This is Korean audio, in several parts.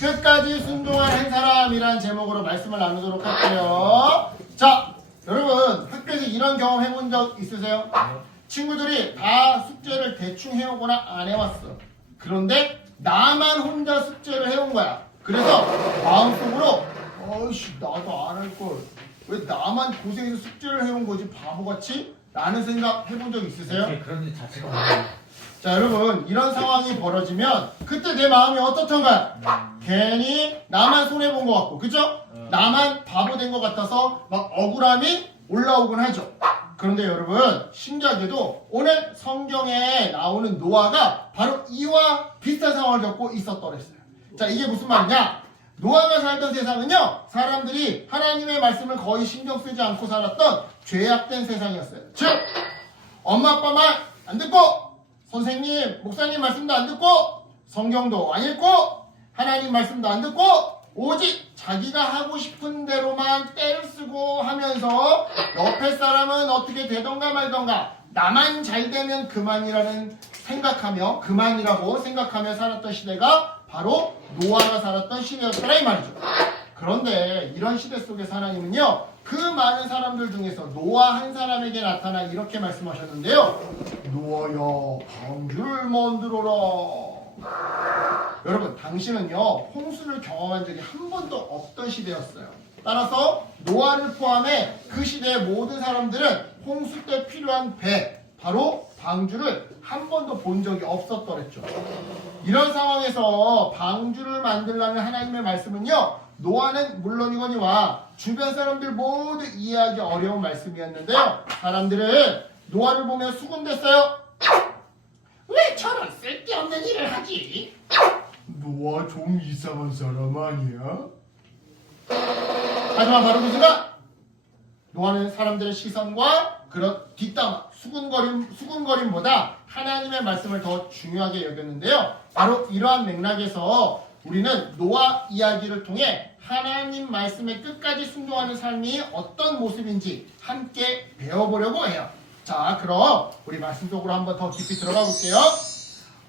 끝까지 순종한 한 사람이란 제목으로 말씀을 나누도록 할게요. 자, 여러분 학교에서 이런 경험 해본 적 있으세요? 친구들이 다 숙제를 대충 해오거나 안 해왔어. 그런데 나만 혼자 숙제를 해온 거야. 그래서 마음속으로 어이씨 나도 안 할걸. 왜 나만 고생해서 숙제를 해온 거지 바보같이? 라는 생각 해본 적 있으세요? 그런 일 자체가 없네요. 자 여러분 이런 상황이 벌어지면 그때 내 마음이 어떻던가요? 괜히 나만 손해본 것 같고 그죠? 나만 바보 된 것 같아서 막 억울함이 올라오곤 하죠. 그런데 여러분 신기하게도 오늘 성경에 나오는 노아가 바로 이와 비슷한 상황을 겪고 있었더랬어요. 자 이게 무슨 말이냐? 노아가 살던 세상은요 사람들이 하나님의 말씀을 거의 신경 쓰지 않고 살았던 죄악된 세상이었어요. 즉 엄마 아빠 말 안 듣고 선생님 목사님 말씀도 안 듣고 성경도 안 읽고 하나님 말씀도 안 듣고 오직 자기가 하고 싶은 대로만 때를 쓰고 하면서 옆에 사람은 어떻게 되던가 말던가 나만 잘 되면 그만이라는 생각하며 그만이라고 생각하며 살았던 시대가 바로 노아가 살았던 시대였더라 이 말이죠. 그런데 이런 시대 속에서 하나님은요 그 많은 사람들 중에서 노아 한 사람에게 나타나 이렇게 말씀하셨는데요. 노아야 방주를 만들어라. 여러분 당신은요 홍수를 경험한 적이 한 번도 없던 시대였어요. 따라서 노아를 포함해 그 시대의 모든 사람들은 홍수 때 필요한 배 바로 방주를 한 번도 본 적이 없었더랬죠. 이런 상황에서 방주를 만들라는 하나님의 말씀은요 노아는 물론이거니와 주변 사람들 모두 이해하기 어려운 말씀이었는데요. 사람들은 노아를 보며 수군댔어요. 왜 저런 쓸데없는 일을 하지? 노아 좀 이상한 사람 아니야? 하지만 바로 그 순간 노아는 사람들의 시선과 그런 뒷담화, 수군거림보다 하나님의 말씀을 더 중요하게 여겼는데요. 바로 이러한 맥락에서 우리는 노아 이야기를 통해 하나님 말씀에 끝까지 순종하는 삶이 어떤 모습인지 함께 배워보려고 해요. 자, 그럼 우리 말씀 속으로 한번 더 깊이 들어가 볼게요.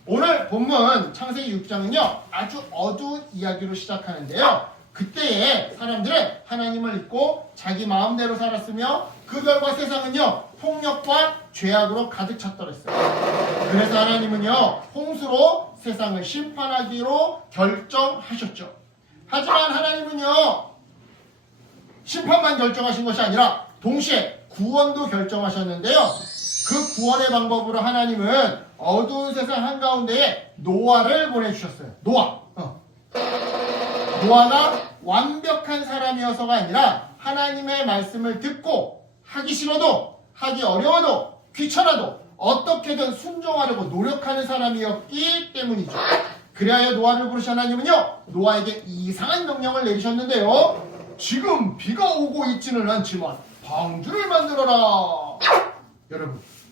오늘 본문 창세기 6장은요 아주 어두운 이야기로 시작하는데요. 그때의 사람들은 하나님을 잊고 자기 마음대로 살았으며 그 결과 세상은요 폭력과 죄악으로 가득 찼더랬어요. 그래서 하나님은요 홍수로 세상을 심판하기로 결정하셨죠. 하지만 하나님은요 심판만 결정하신 것이 아니라 동시에 구원도 결정하셨는데요. 그 구원의 방법으로 하나님은 어두운 세상 한가운데에 노아를 보내주셨어요. 노아가 완벽한 사람이어서가 아니라 하나님의 말씀을 듣고 하기 싫어도 하기 어려워도 귀찮아도 어떻게든 순종하려고 노력하는 사람이었기 때문이죠. 그래야 노아를 부르신 하나님은요 노아에게 이상한 명령을 내리셨는데요. 지금 비가 오고 있지는 않지만 방주를 만들어라.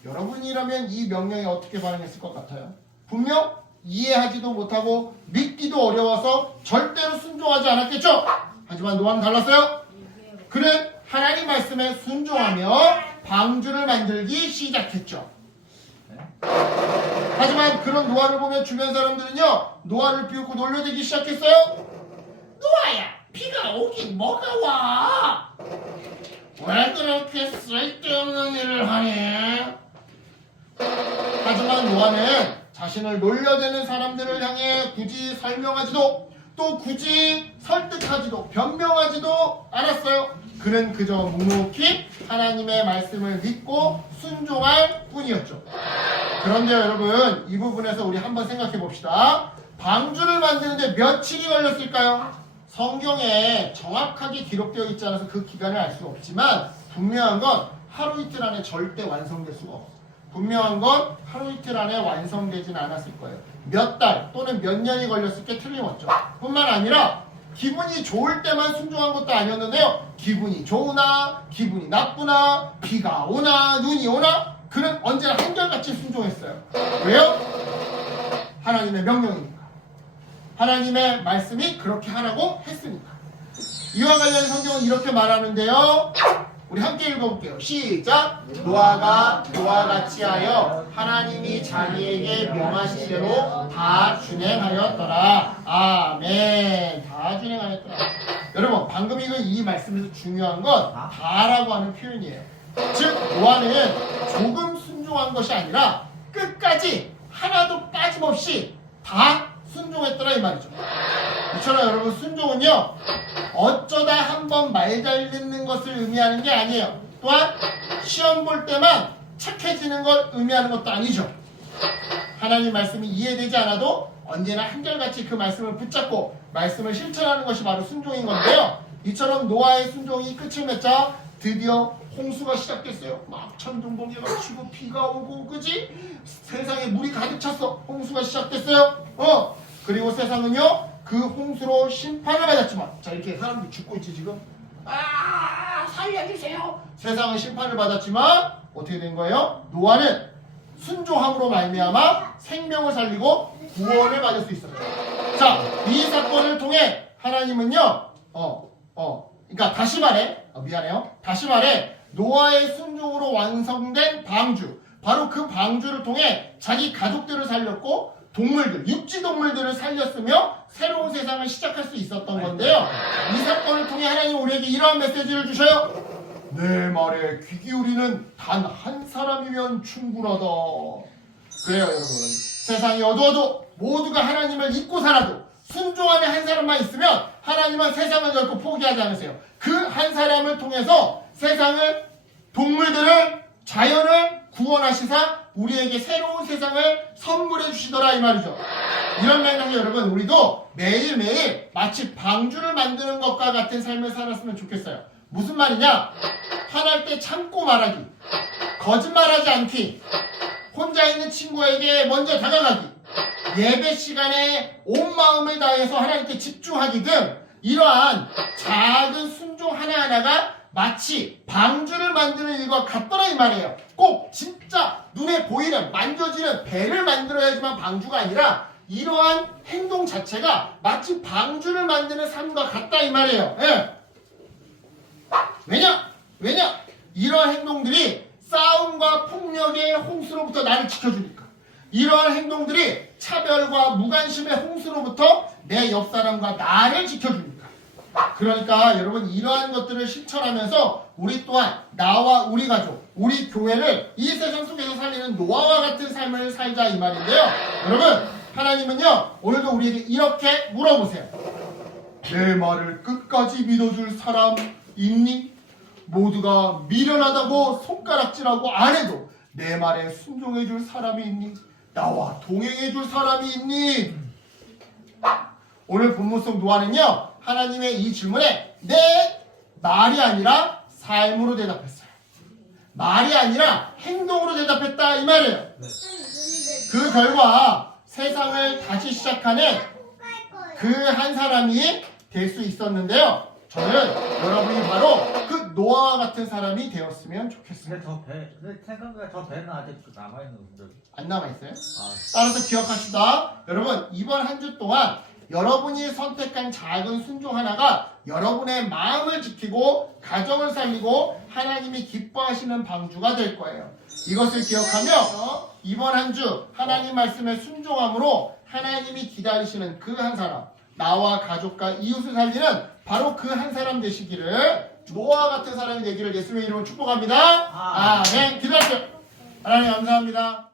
여러분이라면 이 명령에 어떻게 반응했을 것 같아요? 분명 이해하지도 못하고 믿기도 어려워서 절대로 순종하지 않았겠죠? 하지만 노아는 달랐어요. 그는 하나님 말씀에 순종하며 방주를 만들기 시작했죠. 하지만 그런 노아를 보면 주변 사람들은요 노아를 비웃고 놀려대기 시작했어요. 노아야 비가 오긴 뭐가 와? 왜 그렇게 쓸데없는 일을 하니? 하지만 노아는 자신을 놀려대는 사람들을 향해 굳이 설명하지도 또 굳이 설득하지도 변명하지도 않았어요. 그는 그저 묵묵히 하나님의 말씀을 믿고 순종할 뿐이었죠. 그런데 여러분 이 부분에서 우리 한번 생각해 봅시다. 방주를 만드는데 며칠이 걸렸을까요? 성경에 정확하게 기록되어 있지 않아서 그 기간을 알 수가 없지만 분명한 건 하루 이틀 안에 절대 완성될 수가 없어요. 분명한 건 하루 이틀 안에 완성되진 않았을 거예요. 몇 달 또는 몇 년이 걸렸을 게 틀림없죠. 뿐만 아니라 기분이 좋을 때만 순종한 것도 아니었는데요. 기분이 좋으나 기분이 나쁘나 비가 오나 눈이 오나 그는 언제나 한결같이 순종했어요. 왜요? 하나님의 명령이니까. 하나님의 말씀이 그렇게 하라고 했으니까. 이와 관련해 성경은 이렇게 말하는데요. 우리 함께 읽어볼게요. 시작. 노아가 그와 같이 하여 하나님이 자기에게 명하신 대로 다 준행하였더라. 아멘. 다 준행하였더라. 여러분 방금 읽은 이 말씀에서 중요한 건 다라고 하는 표현이에요. 즉 노아는 조금 순종한 것이 아니라 끝까지 하나도 빠짐없이 다 순종했더라 이 말이죠. 이처럼 여러분 순종은요 어쩌다 한번 말 잘 듣는 것을 의미하는 게 아니에요. 또한 시험 볼 때만 착해지는 걸 의미하는 것도 아니죠. 하나님 말씀이 이해되지 않아도 언제나 한결같이 그 말씀을 붙잡고 말씀을 실천하는 것이 바로 순종인 건데요. 이처럼 노아의 순종이 끝을 맺자 드디어 홍수가 시작됐어요. 막 천둥번개가 치고 비가 오고 그지? 세상에 물이 가득 찼어. 홍수가 시작됐어요. 그리고 세상은요 그 홍수로 심판을 받았지만 자 이렇게 사람들이 죽고 있지 지금. 살려주세요. 세상은 심판을 받았지만 어떻게 된 거예요? 노아는 순종함으로 말미암아 생명을 살리고 구원을 받을 수 있었죠. 자, 이 사건을 통해 하나님은요, 그러니까 다시 말해, 다시 말해, 노아의 순종으로 완성된 방주, 바로 그 방주를 통해 자기 가족들을 살렸고 동물들, 육지 동물들을 살렸으며 새로운 세상을 시작할 수 있었던 건데요. 이 사건을 통해 하나님 우리에게 이러한 메시지를 주셔요. 내 말에 귀 기울이는 단 한 사람이면 충분하다. 그래요 여러분. 세상이 어두워도 모두가 하나님을 믿고 살아도 순종하는 한 사람만 있으면 하나님은 세상을 결코 포기하지 않으세요. 그 한 사람을 통해서 세상을, 동물들을, 자연을 구원하시사 우리에게 새로운 세상을 선물해 주시더라 이 말이죠. 이런 맥락에 여러분 우리도 매일매일 마치 방주를 만드는 것과 같은 삶을 살았으면 좋겠어요. 무슨 말이냐? 화날 때 참고 말하기, 거짓말하지 않기, 혼자 있는 친구에게 먼저 다가가기, 예배 시간에 온 마음을 다해서 하나님께 집중하기 등 이러한 작은 순종 하나하나가 마치 방주를 만드는 일과 같더라 이 말이에요. 꼭 진짜 눈에 보이는 만져지는 배를 만들어야지만 방주가 아니라 이러한 행동 자체가 마치 방주를 만드는 삶과 같다 이 말이에요. 예. 왜냐? 이러한 행동들이 싸움과 폭력의 홍수로부터 나를 지켜주니까. 이러한 행동들이 차별과 무관심의 홍수로부터 내 옆사람과 나를 지켜주니까. 그러니까 여러분 이러한 것들을 실천하면서 우리 또한 나와 우리 가족, 우리 교회를 이 세상 속에서 살리는 노아와 같은 삶을 살자 이 말인데요. 여러분 하나님은요 오늘도 우리에게 이렇게 물어보세요. 내 말을 끝까지 믿어줄 사람 있니? 모두가 미련하다고 손가락질하고 안 해도 내 말에 순종해줄 사람이 있니? 나와 동행해줄 사람이 있니? 오늘 본문 속 노아는요 하나님의 이 질문에 내 말이 아니라 삶으로 대답했어요. 말이 아니라 행동으로 대답했다 이 말이에요. 그 결과 세상을 다시 시작하는 그 한 사람이 될 수 있었는데요. 저는 여러분이 바로 그 노아와 같은 사람이 되었으면 좋겠습니다. 근데 생각보다 저 배는 아직 남아있는 건데. 안 남아있어요? 따라서 기억합시다. 여러분 이번 한 주 동안 여러분이 선택한 작은 순종 하나가 여러분의 마음을 지키고 가정을 살리고 하나님이 기뻐하시는 방주가 될 거예요. 이것을 기억하며 이번 한 주 하나님 말씀에 순종함으로 하나님이 기다리시는 그 한 사람, 나와 가족과 이웃을 살리는 바로 그 한 사람 되시기를, 노아와 같은 사람이 되기를 예수님의 이름으로 축복합니다. 아멘. 기도할게요. 하나님 감사합니다.